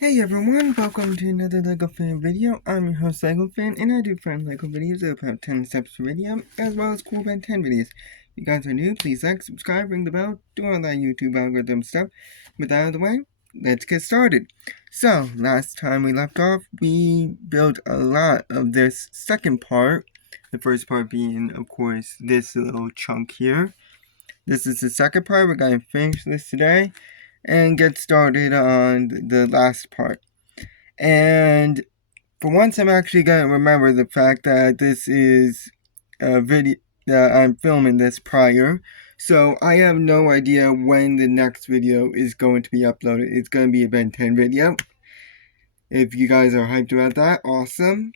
Hey everyone, welcome to another LEGO Fan video. I'm your host LEGO Fan, and I do fun LEGO videos of about 10 steps per video, as well as cool Ben 10 videos. If you guys are new, please like, subscribe, ring the bell, do all that YouTube algorithm stuff. With that out of the way, let's get started. So, last time we left off, we built a lot of this second part. The first part being, of course, this little chunk here. This is the second part. We're going to finish this today and get started on the last part. And for once, I'm actually going to remember the fact that this is a video that I'm filming this prior. So I have no idea when the next video is going to be uploaded. It's going to be a Ben 10 video. If you guys are hyped about that, awesome.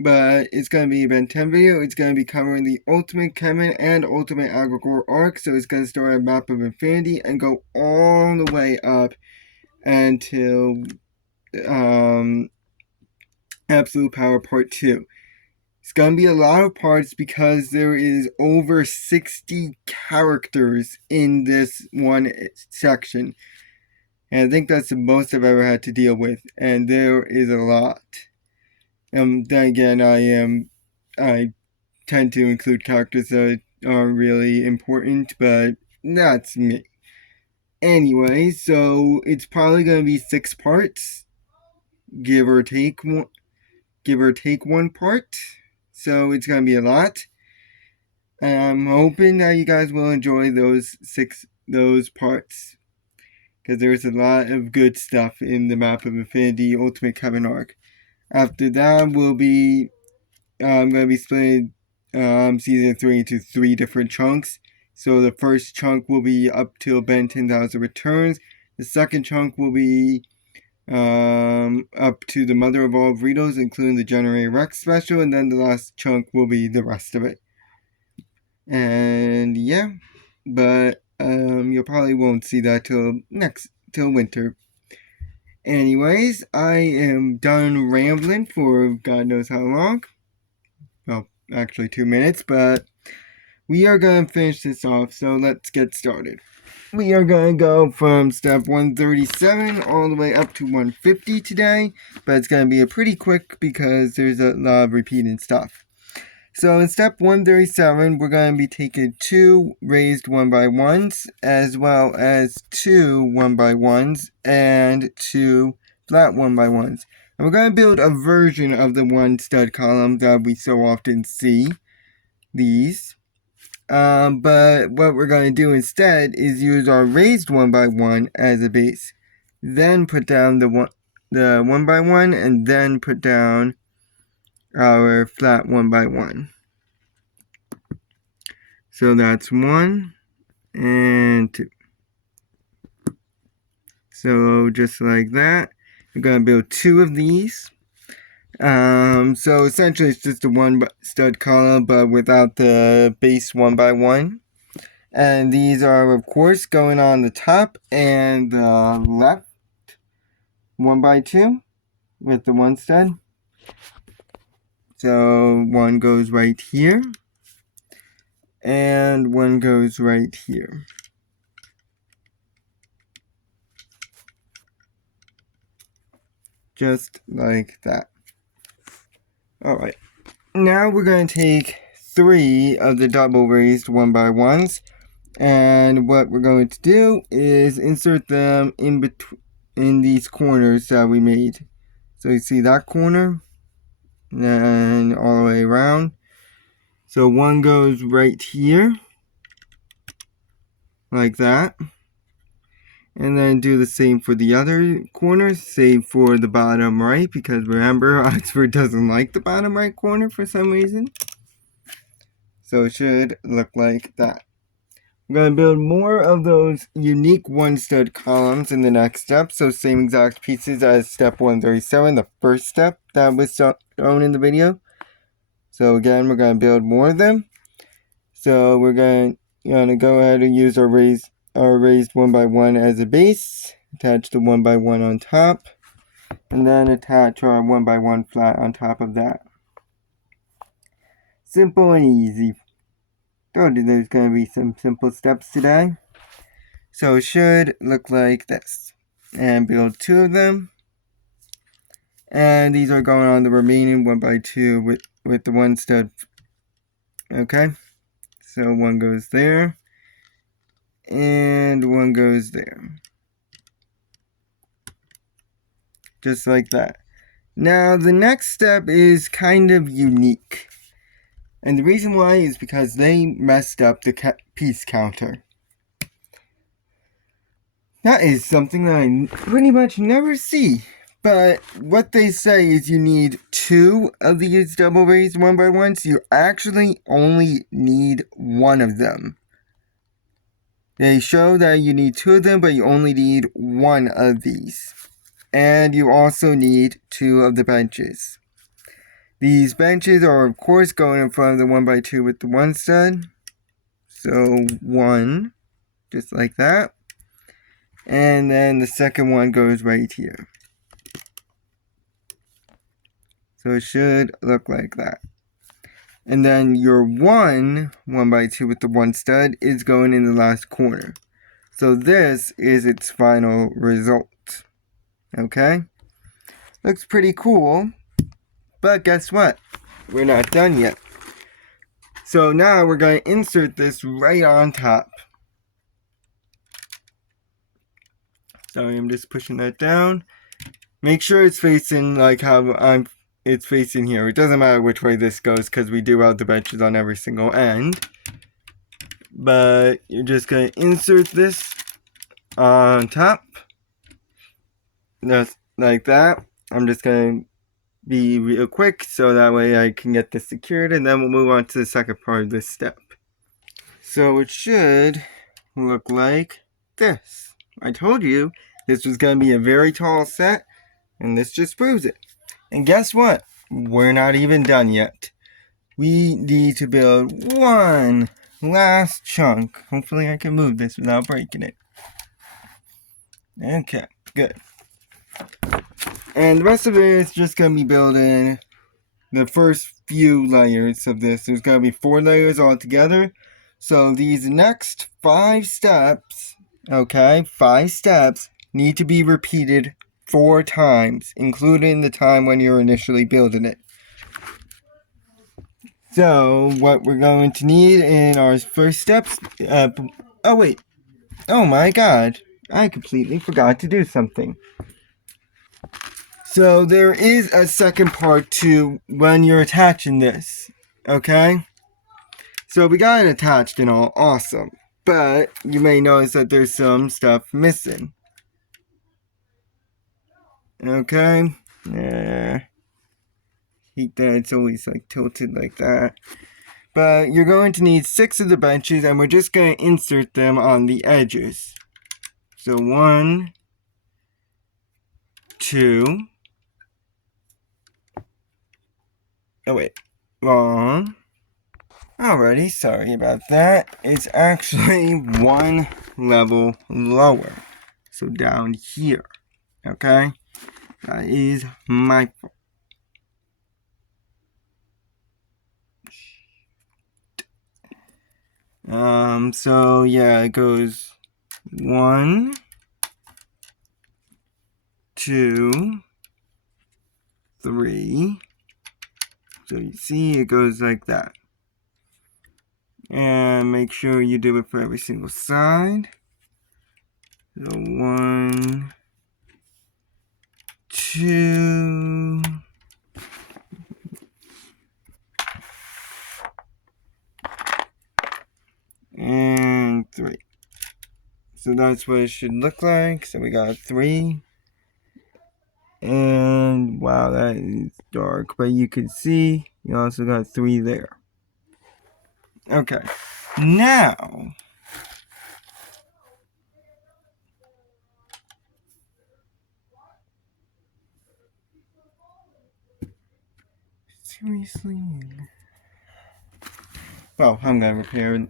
But it's going to be a Ben 10 video. It's going to be covering the Ultimate Kevin and Ultimate Agrigor arc. So it's going to start at Map of Infinity and go all the way up until Absolute Power Part 2. It's going to be a lot of parts because there is over 60 characters in this one section. And I think that's the most I've ever had to deal with. And there is a lot. Then again, I tend to include characters that aren't really important, but that's me. Anyway, so it's probably going to be 6 parts, give or take one part. So it's going to be a lot. And I'm hoping that you guys will enjoy those parts, because there's a lot of good stuff in the Map of Infinity Ultimate Kevin arc. After that, I'm going to be splitting Season 3 into 3 different chunks. So the first chunk will be up till Ben 10,000 returns. The second chunk will be up to the Mother of all Ritos, including the Generator Rex special, and then the last chunk will be the rest of it. And yeah, but you probably won't see that till winter. Anyways, I am done rambling for God knows how long. Well, actually 2 minutes, but we are going to finish this off, so let's get started. We are going to go from step 137 all the way up to 150 today, but it's going to be a pretty quick because there's a lot of repeating stuff. So in step 137, we're going to be taking 2 raised 1x1s, as well as 2 1x1s, and 2 flat 1x1s. And we're going to build a version of the one stud column that we so often see, these. But what we're going to do instead is use our raised 1x1 as a base. Then put down the 1x1, and then put down our flat 1x1. So that's 1 and 2. So just like that, we're going to build 2 of these. So essentially it's just a one stud column, but without the base 1x1. And these are, of course, going on the top and the left 1x2 with the 1 stud. So 1 goes right here, and 1 goes right here. Just like that. Alright, now we're going to take 3 of the double raised 1x1s, and what we're going to do is insert them in these corners that we made. So you see that corner, and all the way around. So 1 goes right here, like that. And then do the same for the other corners, save for the bottom right, because remember, Oxford doesn't like the bottom right corner for some reason. So it should look like that. I'm going to build more of those unique one stud columns in the next step. So same exact pieces as step 137, the first step that was shown in the video. So again, we're going to build more of them. So we're going to go ahead and use our raised 1x1 as a base, attach the 1x1 on top, and then attach our 1x1 flat on top of that. Simple and easy. Told you there's going to be some simple steps today. So it should look like this. And build 2 of them. And these are going on the remaining 1x2 with the one stud. Okay, so one goes there, and one goes there. Just like that. Now, the next step is kind of unique. And the reason why is because they messed up the piece counter. That is something that I pretty much never see. But what they say is you need 2 of these double raised 1x1s. You actually only need 1 of them. They show that you need 2 of them, but you only need 1 of these. And you also need 2 of the benches. These benches are of course going in front of the 1x2 with the one stud. So 1, just like that. And then the second one goes right here. So it should look like that. And then your 1x2 with the one stud is going in the last corner. So this is its final result. Okay? Looks pretty cool. But guess what? We're not done yet. So now we're going to insert this right on top. Sorry, I'm just pushing that down. Make sure it's facing like how it's facing here. It doesn't matter which way this goes because we do have the benches on every single end. But you're just going to insert this on top. Just like that. I'm just going to be real quick so that way I can get this secured, and then we'll move on to the second part of this step. So it should look like this. I told you this was going to be a very tall set, and this just proves it. And guess what? We're not even done yet. We need to build one last chunk. Hopefully I can move this without breaking it. Okay, good. And the rest of it is just going to be building the first few layers of this. There's going to be 4 layers all together. So these next 5 steps, okay, 5 steps need to be repeated 4 times, including the time when you're initially building it. So what we're going to need in our first steps, oh wait, oh my god, I completely forgot to do something. So there is a second part to when you're attaching this, okay? So we got it attached and all, awesome. But you may notice that there's some stuff missing. Okay? Yeah. Hate that it's always like tilted like that. But you're going to need 6 of the benches, and we're just going to insert them on the edges. So 1, 2. Oh wait, wrong. Alrighty, sorry about that. It's actually 1 level lower. So down here. Okay? That is my fault. So yeah, it goes 1, 2, 3. So you see, it goes like that. And make sure you do it for every single side. So 1, 2. And 3. So that's what it should look like. So we got 3. And wow, that is dark. But you can see you also got 3 there. Okay. Now, seriously? Well, I'm gonna repair. I'm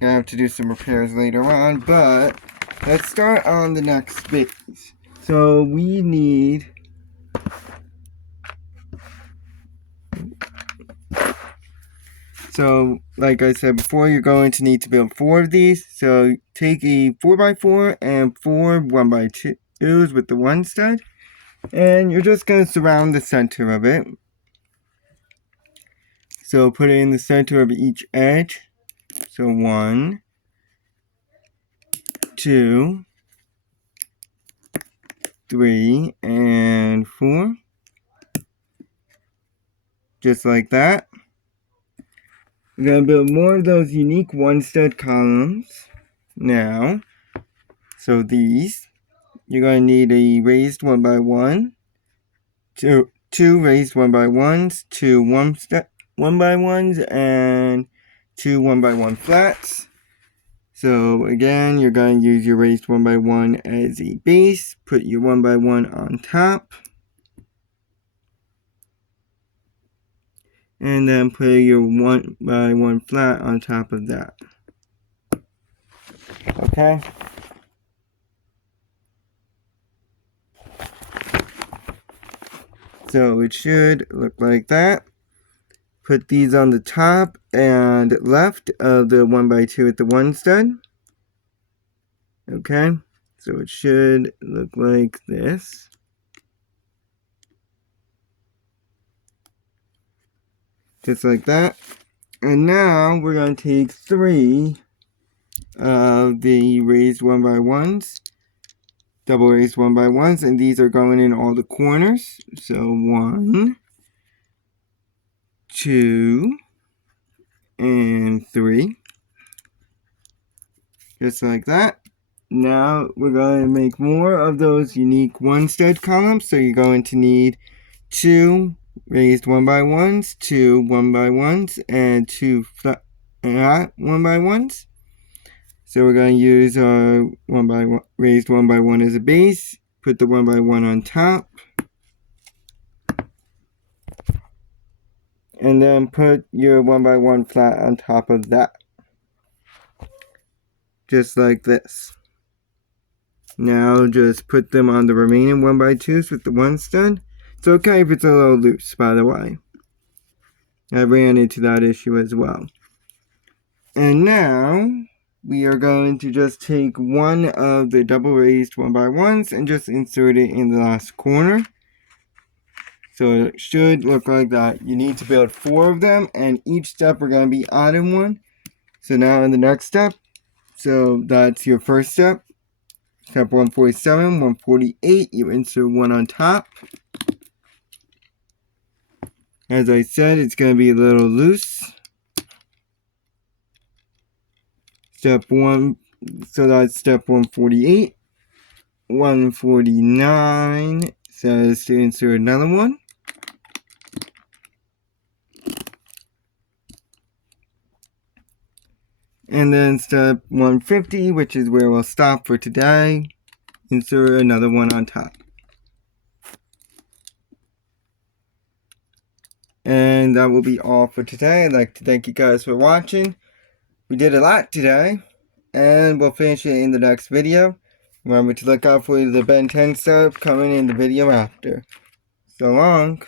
gonna have to do some repairs later on, but let's start on the next base. So we need So, like I said before, you're going to need to build 4 of these. So, take a 4x4 and 4 1x2s with the one stud. And you're just going to surround the center of it. So put it in the center of each edge. So 1, 2, 3, and 4. Just like that. We're going to build more of those unique one-stud columns now. So these, you're going to need a raised 1x1, two raised 1x1s, two 1x1s, and two 1x1 flats. So again, you're going to use your raised 1x1 as a base. Put your 1x1 on top. And then put your 1x1 flat on top of that. Okay? So it should look like that. Put these on the top and left of the 1x2 at the one stud. Okay? So it should look like this. Just like that. And now we're going to take 3 of the raised 1x1s, double raised 1x1s, and these are going in all the corners. So 1, 2, and 3. Just like that. Now we're going to make more of those unique one-stud columns. So you're going to need 2 raised 1x1s, 2 1x1s, and 2 flat 1x1s. So we're going to use our raised 1x1 as a base. Put the 1x1 on top. And then put your 1x1 flat on top of that. Just like this. Now just put them on the remaining 1x2s with the one stud. It's okay if it's a little loose, by the way. I ran into that issue as well. And now we are going to just take one of the double raised 1x1s and just insert it in the last corner. So it should look like that. You need to build 4 of them, and each step we're going to be adding one. So now in the next step, so that's your first step. Step 147, 148, you insert one on top. As I said, it's going to be a little loose. Step 1, so that's step 148. 149 says to insert another one. And then step 150, which is where we'll stop for today, insert another one on top. And that will be all for today. I'd like to thank you guys for watching. We did a lot today, and we'll finish it in the next video. Remember to look out for the Ben 10 setup coming in the video after. So long.